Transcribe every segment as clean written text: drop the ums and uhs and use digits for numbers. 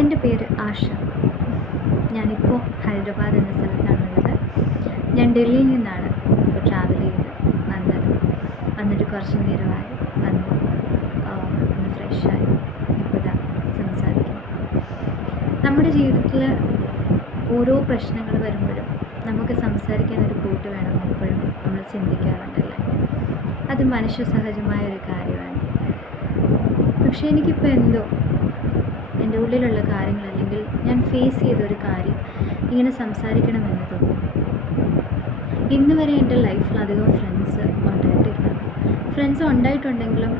എൻ്റെ പേര് ആഷ. ഞാനിപ്പോൾ ഹൈദരാബാദ് എന്ന സ്ഥലത്താണുള്ളത്. ഞാൻ ഡൽഹിയിൽ നിന്നാണ് ഇപ്പോൾ ട്രാവൽ ചെയ്ത് വന്നിട്ട് കുറച്ച് നേരമായി. ഒന്ന് ഫ്രഷായി ഇപ്പോൾ ഇതാ സംസാരിക്കും. നമ്മുടെ ജീവിതത്തിൽ ഓരോ പ്രശ്നങ്ങൾ വരുമ്പോഴും നമുക്ക് സംസാരിക്കാൻ ഒരു കൂട്ട് വേണമെന്ന് എപ്പോഴും നമ്മൾ ചിന്തിക്കാറുണ്ടല്ലേ. അത് മനുഷ്യ സഹജമായ ഒരു കാര്യമാണ്. പക്ഷേ എനിക്കിപ്പോൾ എന്തോ എൻ്റെ ഉള്ളിലുള്ള കാര്യങ്ങൾ അല്ലെങ്കിൽ ഞാൻ ഫേസ് ചെയ്തൊരു കാര്യം ഇങ്ങനെ സംസാരിക്കണമെന്ന് തോന്നി. ഇന്ന് വരെ എൻ്റെ ലൈഫിൽ അധികം ഫ്രണ്ട്സ് ഉണ്ടായിട്ടുണ്ടെങ്കിലും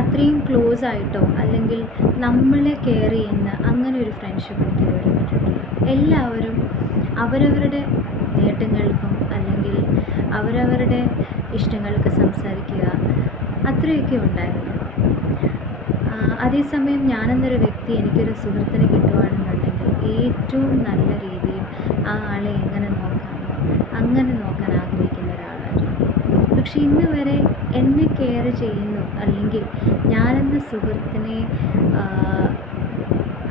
അത്രയും ക്ലോസ് ആയിട്ടോ അല്ലെങ്കിൽ നമ്മളെ കെയർ ചെയ്യുന്ന അങ്ങനെ ഒരു ഫ്രണ്ട്ഷിപ്പ് എനിക്ക് ഇതുവരെ കിട്ടിയിട്ടില്ല. എല്ലാവരും അവരവരുടെ നേട്ടങ്ങൾക്കും അല്ലെങ്കിൽ അവരവരുടെ ഇഷ്ടങ്ങൾക്ക് സംസാരിക്കുക അത്രയൊക്കെ ഉണ്ടായിരുന്നു. അതേസമയം ഞാനെന്നൊരു വ്യക്തി എനിക്കൊരു സുഹൃത്തിനെ കിട്ടുകയാണെന്നുണ്ടെങ്കിൽ ഏറ്റവും നല്ല രീതിയിൽ ആ ആളെ എങ്ങനെ നോക്കാമോ അങ്ങനെ നോക്കാൻ ആഗ്രഹിക്കുന്ന ഒരാളായിരുന്നു. പക്ഷെ ഇന്ന് വരെ എന്നെ കെയർ ചെയ്യുന്നു അല്ലെങ്കിൽ ഞാനെന്ന സുഹൃത്തിനെ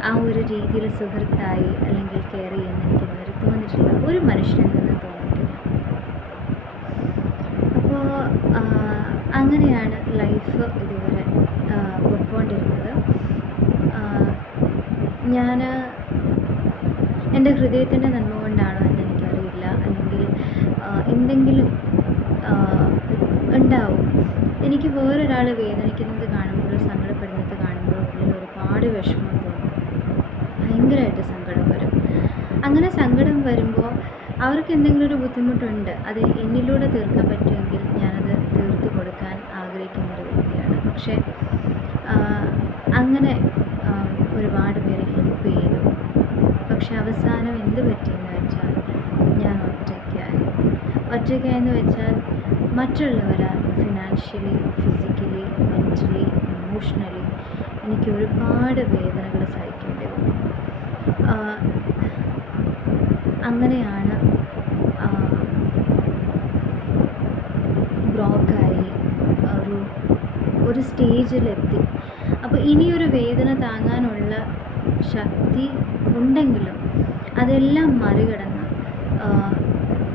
ആ ഒരു രീതിയിൽ സുഹൃത്തായി അല്ലെങ്കിൽ കെയർ ചെയ്യുന്ന എനിക്കിന്നുവരെ തോന്നിയിട്ടില്ല. ഒരു മനുഷ്യനിൽ നിന്ന് തോന്നിയിട്ടില്ല. അപ്പോൾ അങ്ങനെയാണ് ലൈഫ് ഇതുവരെ പോയിക്കൊണ്ടിരുന്നത്. ഞാൻ എൻ്റെ ഹൃദയത്തിൻ്റെ നന്മ കൊണ്ടാണോ എന്ന് എനിക്കറിയില്ല, അല്ലെങ്കിൽ എന്തെങ്കിലും ഉണ്ടാവും. എനിക്ക് വേറൊരാൾ വേദനിക്കുന്നത് കാണുമ്പോഴോ സങ്കടപ്പെടുന്നത് കാണുമ്പോഴോ ഉള്ളിൽ ഒരുപാട് വിഷമം തോന്നും, ഭയങ്കരമായിട്ട് സങ്കടം വരും. അങ്ങനെ സങ്കടം വരുമ്പോൾ അവർക്ക് എന്തെങ്കിലും ഒരു ബുദ്ധിമുട്ടുണ്ട്, അത് എന്നിലൂടെ തീർക്കാൻ പറ്റുമെങ്കിൽ ഞാനത് തീർത്തു കൊടുക്കാൻ ആഗ്രഹിക്കുന്നൊരു വ്യക്തിയാണ്. പക്ഷേ അങ്ങനെ ഒരുപാട് പേരെ ഹെൽപ്പ് ചെയ്തു. പക്ഷെ അവസാനം എന്ത് പറ്റിയെന്ന് വെച്ചാൽ ഞാൻ ഒറ്റയ്ക്കായെന്ന് വെച്ചാൽ മറ്റുള്ളവരാൽ ഫിനാൻഷ്യലി, ഫിസിക്കലി, മെൻ്റലി, ഇമോഷണലി എനിക്ക് ഒരുപാട് വേദനകൾ സഹിക്കേണ്ടി വന്നു. അങ്ങനെയാണ് ബ്ലോക്കായി ഒരു സ്റ്റേജിലെത്തി. അപ്പോൾ ഇനിയൊരു വേദന താങ്ങാനുള്ള ശക്തി ഉണ്ടെങ്കിലും അതെല്ലാം മറികടന്ന്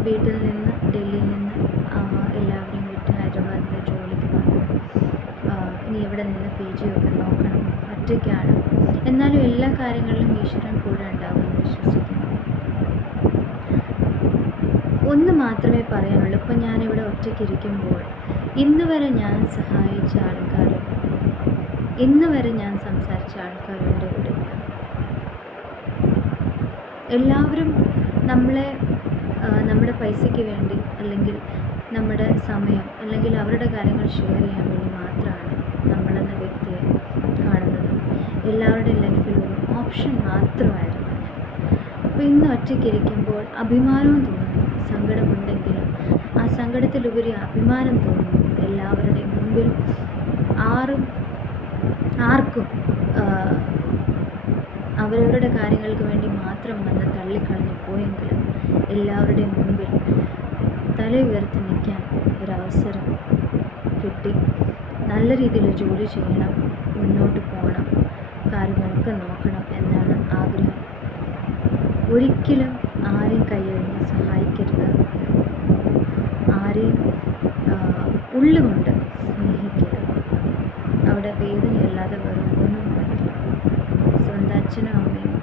വീട്ടിൽ നിന്ന്, ഡൽഹിയിൽ നിന്ന് എല്ലാവരെയും വിട്ട് ഹൈദരാബാദിലെ ജോലിക്ക് വന്നു. ഇനി ഇവിടെ നിന്ന് PG ഒക്കെ നോക്കണം. ഒറ്റയ്ക്കാണ്, എന്നാലും എല്ലാ കാര്യങ്ങളിലും ഈശ്വരൻ കൂടെ ഉണ്ടാവുമെന്ന് വിശ്വസിക്കുന്നു. ഒന്ന് മാത്രമേ പറയാനുള്ളൂ. ഇപ്പം ഞാനിവിടെ ഒറ്റയ്ക്കിരിക്കുമ്പോൾ ഇന്ന് വരെ ഞാൻ സഹായിച്ച ആൾക്കാരും ഇന്ന് വരെ ഞാൻ സംസാരിച്ച ആൾക്കാരും എൻ്റെ കൂടെ ഇല്ല. എല്ലാവരും നമ്മുടെ പൈസയ്ക്ക് വേണ്ടി അല്ലെങ്കിൽ നമ്മുടെ സമയം അല്ലെങ്കിൽ അവരുടെ കാര്യങ്ങൾ ഷെയർ ചെയ്യാൻ വേണ്ടി മാത്രമാണ് നമ്മളെന്ന വ്യക്തിയെ കാണുന്നത്. എല്ലാവരുടെയും ലൈഫിൽ ഒരു ഓപ്ഷൻ മാത്രമായിരുന്നു ഞാൻ. അപ്പോൾ ഇന്ന് ഒറ്റയ്ക്കിരിക്കുമ്പോൾ അഭിമാനവും തോന്നുന്നു. സങ്കടമുണ്ടെങ്കിലും ആ സങ്കടത്തിലുപരി അഭിമാനം തോന്നുന്നു. എല്ലാവരുടെയും മുമ്പിൽ ആർക്കും അവരവരുടെ കാര്യങ്ങൾക്ക് വേണ്ടി മാത്രം വന്ന് തള്ളിക്കളഞ്ഞു പോയെങ്കിലും എല്ലാവരുടെയും മുമ്പിൽ തല ഉയർത്തി നിൽക്കാൻ ഒരവസരം കിട്ടി. നല്ല രീതിയിൽ ജോലി ചെയ്യണം, മുന്നോട്ട് പോകണം, കാര്യങ്ങളൊക്കെ നോക്കണം എന്നാണ് ആഗ്രഹം. ഒരിക്കലും ആരെയും കൈയൊഴിഞ്ഞ് സഹായിക്കരുത്, ആരെയും ഉള്ളുകൊണ്ട് സ്നേഹിക്കരുത്. അവിടെ വേദനയല്ലാതെ വേറെ ഒന്നും വരില്ല. സ്വന്തം അച്ഛനും അമ്മയും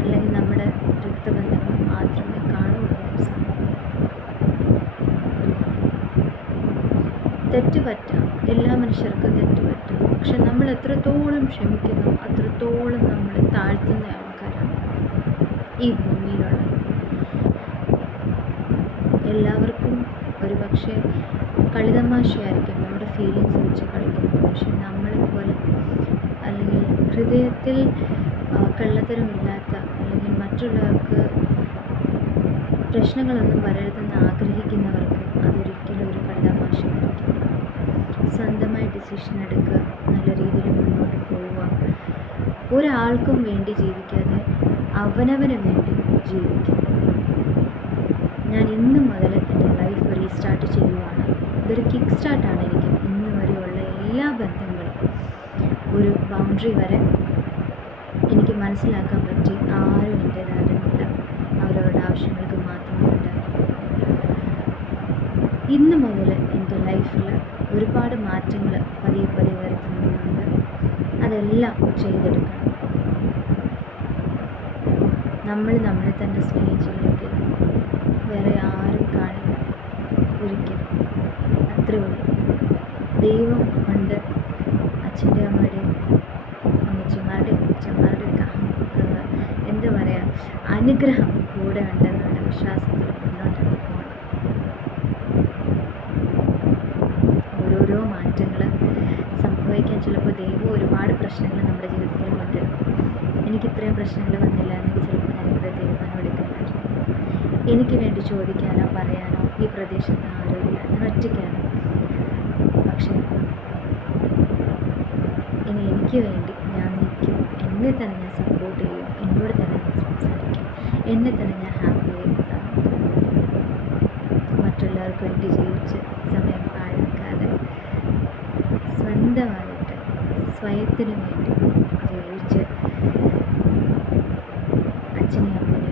അല്ലെങ്കിൽ നമ്മുടെ രക്തബന്ധങ്ങളും മാത്രമേ കാണുകയുള്ളൂ. തെറ്റുപറ്റാം, എല്ലാ മനുഷ്യർക്കും തെറ്റുപറ്റാം. പക്ഷെ നമ്മൾ എത്രത്തോളം ക്ഷമിക്കുന്നു അത്രത്തോളം നമ്മൾ താഴ്ത്തുന്ന ആൾക്കാരാണ് ഈ ഭൂമിയിലുള്ളത്. എല്ലാവർക്കും ഒരു പക്ഷേ കളിതമാശയായിരിക്കും നമ്മുടെ ഫീലിങ്സ് വെച്ച് കളിക്കുന്നത്. പക്ഷെ നമ്മളെപ്പോലെ അല്ലെങ്കിൽ ഹൃദയത്തിൽ കള്ളത്തരമില്ലാത്ത അല്ലെങ്കിൽ മറ്റുള്ളവർക്ക് പ്രശ്നങ്ങളൊന്നും വരരുതെന്ന് ആഗ്രഹിക്കുന്നവർക്ക് അതൊരിക്കലും ഒരു കളിതമാശയായിരിക്കും. സ്വന്തമായി ഡിസിഷൻ എടുക്കുക, നല്ല രീതിയിൽ മുന്നോട്ട് പോവുക, ഒരാൾക്കും വേണ്ടി ജീവിക്കാതെ അവനവന് വേണ്ടി ജീവിക്കുക. ഞാൻ ഇന്ന് മുതൽ എൻ്റെ ലൈഫ് റീസ്റ്റാർട്ട് ചെയ്യുവാണ്. ഇതൊരു കിക്ക് സ്റ്റാർട്ടാണ്. എനിക്ക് ഇന്ന് വരെയുള്ള എല്ലാ ബന്ധങ്ങളും ഒരു ബൗണ്ടറി വരെ എനിക്ക് എനിക്ക് മനസ്സിലാക്കാൻ പറ്റി ആരും എൻ്റേതായിരുന്നില്ല, അവരവരുടെ ആവശ്യങ്ങൾക്ക് മാത്രമേ ഉണ്ടായിരുന്നുള്ളൂ. ഇന്ന് മുതൽ എൻ്റെ ലൈഫിൽ ഒരുപാട് മാറ്റങ്ങൾ പതിയെ പതിയെ വരുത്തണമെന്നുണ്ട്. അതെല്ലാം ചെയ്തെടുക്കണം. നമ്മൾ നമ്മളെ തന്നെ സ്നേഹിച്ചില്ലെങ്കിൽ വേറെ ആരും കാണില്ല, ഒരിക്കലും. അത്രേ ഉള്ളൂ. ദൈവം ഉണ്ട്, അച്ഛൻ്റെയും അമ്മയുടെയും അമ്മച്ചിമാരുടെയും അച്ഛന്മാരുടെയും എന്താ പറയുക, അനുഗ്രഹം കൂടെ ഉണ്ടെന്നുള്ള വിശ്വാസത്തിൽ മുന്നോട്ട് പോകണം. ഓരോരോ മാറ്റങ്ങൾ സംഭവിക്കാൻ ചിലപ്പോൾ ദൈവം ഒരുപാട് പ്രശ്നങ്ങൾ നമ്മുടെ ജീവിതത്തിൽ കൊണ്ടുവരും. എനിക്ക് ഇത്രയും പ്രശ്നങ്ങൾ വന്നില്ല എന്നെങ്കിൽ ചിലപ്പോൾ ഞാനിവിടെ തീരുമാനം എടുക്കുമായിരുന്നു. എനിക്ക് വേണ്ടി ചോദിക്കാനോ പറയാനോ ഈ പ്രദേശത്ത് ആരുമില്ല, ഞാൻ ഒറ്റയ്ക്കാണ്. പക്ഷേ ഇനി എനിക്ക് വേണ്ടി ഞാൻ നിൽക്കും, എന്നെ തന്നെ ഞാൻ സപ്പോർട്ട് ചെയ്യും, എന്നോട് തന്നെ ഞാൻ സംസാരിക്കും, എന്നെ തന്നെ ഞാൻ ഹാപ്പി ആയിരിക്കാൻ നോക്കും. മറ്റുള്ളവർക്ക് വേണ്ടി ജീവിച്ച് സമയം പാഴാക്കാതെ സ്വന്തമായിട്ട് സ്വയത്തിനു വേണ്ടി ജീവിച്ച് അച്ഛനെയും അമ്മയും